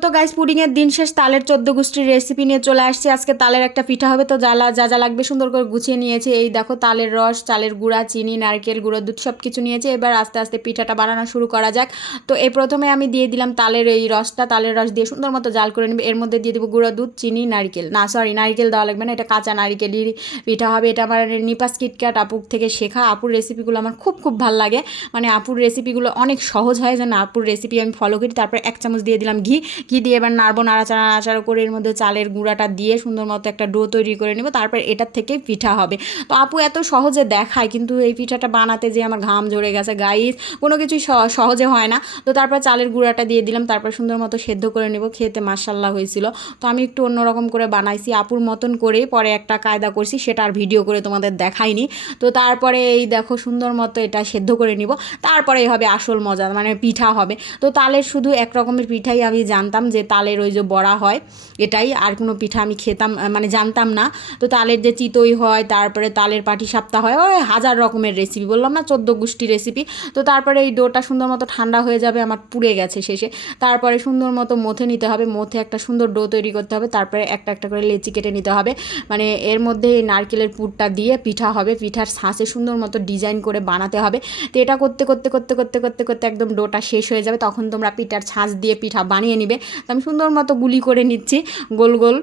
তো গাইস পুডিংয়ের দিন শেষ, তালের 14 গোষ্ঠীর রেসিপি নিয়ে চলে আসছি। আজকে তালের একটা পিঠা হবে, তো যা যা লাগবে সুন্দর করে গুছিয়ে নিয়েছি। এই দেখো তালের রস, চালের গুঁড়া, চিনি, নারকেল, গুঁড়ো দুধ সব কিছু নিয়েছি। এবার আস্তে আস্তে পিঠাটা বানানো শুরু করা যাক। তো এই প্রথমে আমি দিয়ে দিলাম তালের এই রসটা, তালের রস দিয়ে সুন্দর মতো জাল করে নেবে। এর মধ্যে দিয়ে দেবো গুঁড়ো দুধ, চিনি, নারকেল, না সরি নারকেল দেওয়া লাগবে না, এটা কাঁচা নারকেলেরই পিঠা হবে। এটা আমার নিপাস কিটক্যাট আপুর থেকে শেখা। আপুর রেসিপিগুলো আমার খুব খুব ভালো লাগে, মানে আপুর রেসিপিগুলো অনেক সহজ হয়, যেন আপুর রেসিপি আমি ফলো করি। তারপর 1 চামচ দিয়ে দিলাম ঘি দিয়ে এবার নাড়াচাড়া করে এর মধ্যে চালের গুঁড়াটা দিয়ে সুন্দর মতো একটা ডো তৈরি করে নেব। তারপর এটার থেকে পিঠা হবে। তো আপু এত সহজে দেখায়, কিন্তু এই পিঠাটা বানাতে যে আমার ঘাম ঝরে গেছে গাইস, কোনো কিছুই সহজে হয় না। তো তারপর চালের গুঁড়াটা দিয়ে দিলাম, তারপর সুন্দর মতো সেদ্ধ করে নেব। খেতে মাশাল্লাহ হয়েছিল। তো আমি একটু অন্যরকম করে বানাইছি, আপুর মতন করেই পরে একটা কায়দা করছি, সেটা আর ভিডিও করে তোমাদের দেখাইনি। তো তারপরে এই দেখো সুন্দর মতো এটা সেদ্ধ করে নিব। তারপরে হবে আসল মজা, মানে পিঠা হবে। তো তালের শুধু এক রকমের পিঠাই আমি জানতাম, যে তালের ওই যে বড়া হয়, এটাই। আর কোনো পিঠা আমি খেতাম মানে জানতাম না। তো তালের যে চিতই হয়, তারপরে তালের পাটিসাপটা হয়, ওই হাজার রকমের রেসিপি, বললাম না 14 গোষ্ঠী রেসিপি। তো তারপরে এই ডোটা সুন্দর মতো ঠান্ডা হয়ে যাবে, আমার পুড়ে গেছে শেষে। তারপরে সুন্দর মতো মথে নিতে হবে, মথে একটা সুন্দর ডো তৈরি করতে হবে। তারপরে একটা একটা করে লেচি কেটে নিতে হবে, মানে এর মধ্যে এই নারকেলের পুরটা দিয়ে পিঠা হবে। পিঠার ছাঁচে সুন্দর মতো ডিজাইন করে বানাতে হবে। তো এটা করতে করতে করতে করতে করতে করতে একদম ডোটা শেষ হয়ে যাবে, তখন তোমরা পিঠার ছাঁচ দিয়ে পিঠা বানিয়ে নিবে। তো আমি সুন্দর মতো গুলি করে নিচ্ছি গোল গোল।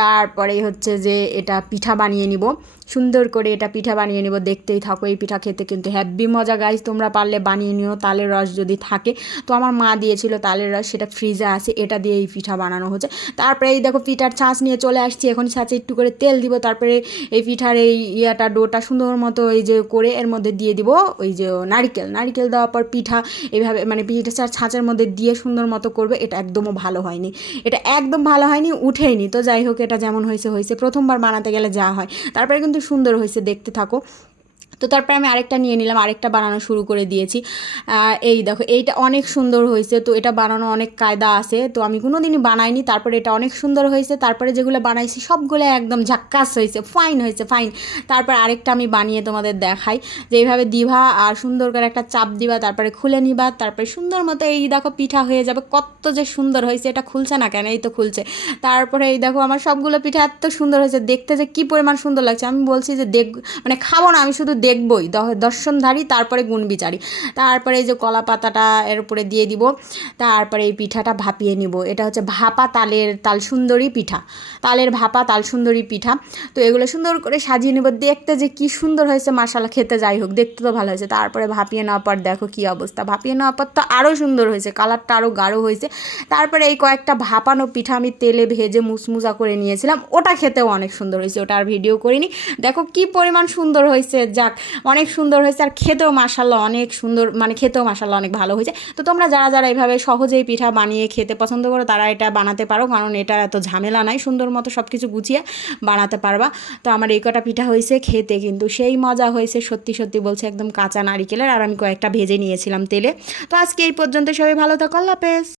তারপরে হচ্ছে যে এটা পিঠা বানিয়ে নিব, সুন্দর করে এটা পিঠা বানিয়ে নিব। দেখতেই থাকো, এই পিঠা খেতে কিন্তু হ্যাভি মজা গাইস, তোমরা পারলে বানিয়ে নিও। তালের রস যদি থাকে, তো আমার মা দিয়েছিল তালের রস, সেটা ফ্রিজে আছে, এটা দিয়ে এই পিঠা বানানো হচ্ছে। তারপরে এই দেখো পিঠার ছাঁচ নিয়ে চলে আসছি, এখন ছাঁচে একটু করে তেল দিব। তারপরে এই পিঠার এই ডোটা সুন্দর মতো এই যে করে এর মধ্যে দিয়ে দিব ওই যে নারকেল দেওয়ার পর পিঠা এইভাবে মানে পিঠা ছাঁচের মধ্যে দিয়ে সুন্দর মতো করবে। এটা একদমও ভালো হয়নি, এটা একদম ভালো হয়নি, উঠেইনি। তো যাই হোক, এটা যেমন হয়েছে প্রথমবার বানাতে গেলে যা হয়। তারপরে কিন্তু সুন্দর হয়েছে, দেখতে থাকো। তো তারপরে আমি আরেকটা নিয়ে নিলাম, আরেকটা বানানো শুরু করে দিয়েছি। এই দেখো এইটা অনেক সুন্দর হয়েছে। তো এটা বানানো অনেক কায়দা আছে, তো আমি কোনো দিনই বানাইনি। তারপরে এটা অনেক সুন্দর হয়েছে। তারপরে যেগুলো বানাইছি সবগুলো একদম ঝাক্কাস হয়েছে, ফাইন হয়েছে, ফাইন। তারপর আরেকটা আমি বানিয়ে তোমাদের দেখাই, যে এইভাবে দিবা আর সুন্দর করে একটা চাপ দিবা, তারপরে খুলে নিবা, তারপরে সুন্দর মতো এই দেখো পিঠা হয়ে যাবে। কত যে সুন্দর হয়েছে, এটা খুলছে না কেন, এই তো খুলছে। তারপরে এই দেখো আমার সবগুলো পিঠা এত সুন্দর হয়েছে, দেখতে যে কী পরিমাণ সুন্দর লাগছে। আমি বলছি যে মানে খাবো না, আমি শুধু দেখবই, দর্শনধারী তারপরে গুণবিচারী। তারপরে এই যে কলা পাতাটা এর উপরে দিয়ে দিব। তারপরে এই পিঠাটা ভাপিয়ে নিব। এটা হচ্ছে ভাপা তাল সুন্দরী পিঠা, তালের ভাপা তাল সুন্দরী পিঠা। তো এগুলো সুন্দর করে সাজিয়ে নেব। দেখতে যে কি সুন্দর হয়েছে মাশাআল্লাহ, খেতে যাই হোক দেখতে তো ভালো হয়েছে। তারপরে ভাপিয়ে নেওয়ার পর দেখো কি অবস্থা, ভাপিয়ে নেওয়ার পর তো আরও সুন্দর হয়েছে, কালারটা আরও গাঢ় হয়েছে। তারপরে এই কয়েকটা ভাপানো পিঠা আমি তেলে ভেজে মুসমুজা করে নিয়েছিলাম, ওটা খেতেও অনেক সুন্দর হয়েছে, ওটা আর ভিডিও করিনি। দেখো কি পরিমাণ সুন্দর হয়েছে, যাক অনেক সুন্দর হয়েছে। আর খেতেও মাশাআল্লাহ অনেক সুন্দর, মানে খেতেও মাশাআল্লাহ অনেক ভালো হয়েছে। তো তোমরা যারা যারা এইভাবে সহজেই পিঠা বানিয়ে খেতে পছন্দ করো, তারা এটা বানাতে পারো, কারণ এটা এত ঝামেলা নাই, সুন্দর মতো সব কিছু গুছিয়ে বানাতে পারবা। তো আমার এই কটা পিঠা হয়েছে, খেতে কিন্তু সেই মজা হয়েছে, সত্যি সত্যি বলছে, একদম কাঁচা নারিকেলের। আর আমি কয়েকটা ভেজে নিয়েছিলাম তেলে। তো আজকে এই পর্যন্ত, সবাই ভালো থাকো, আল্লাহ হাফেজ।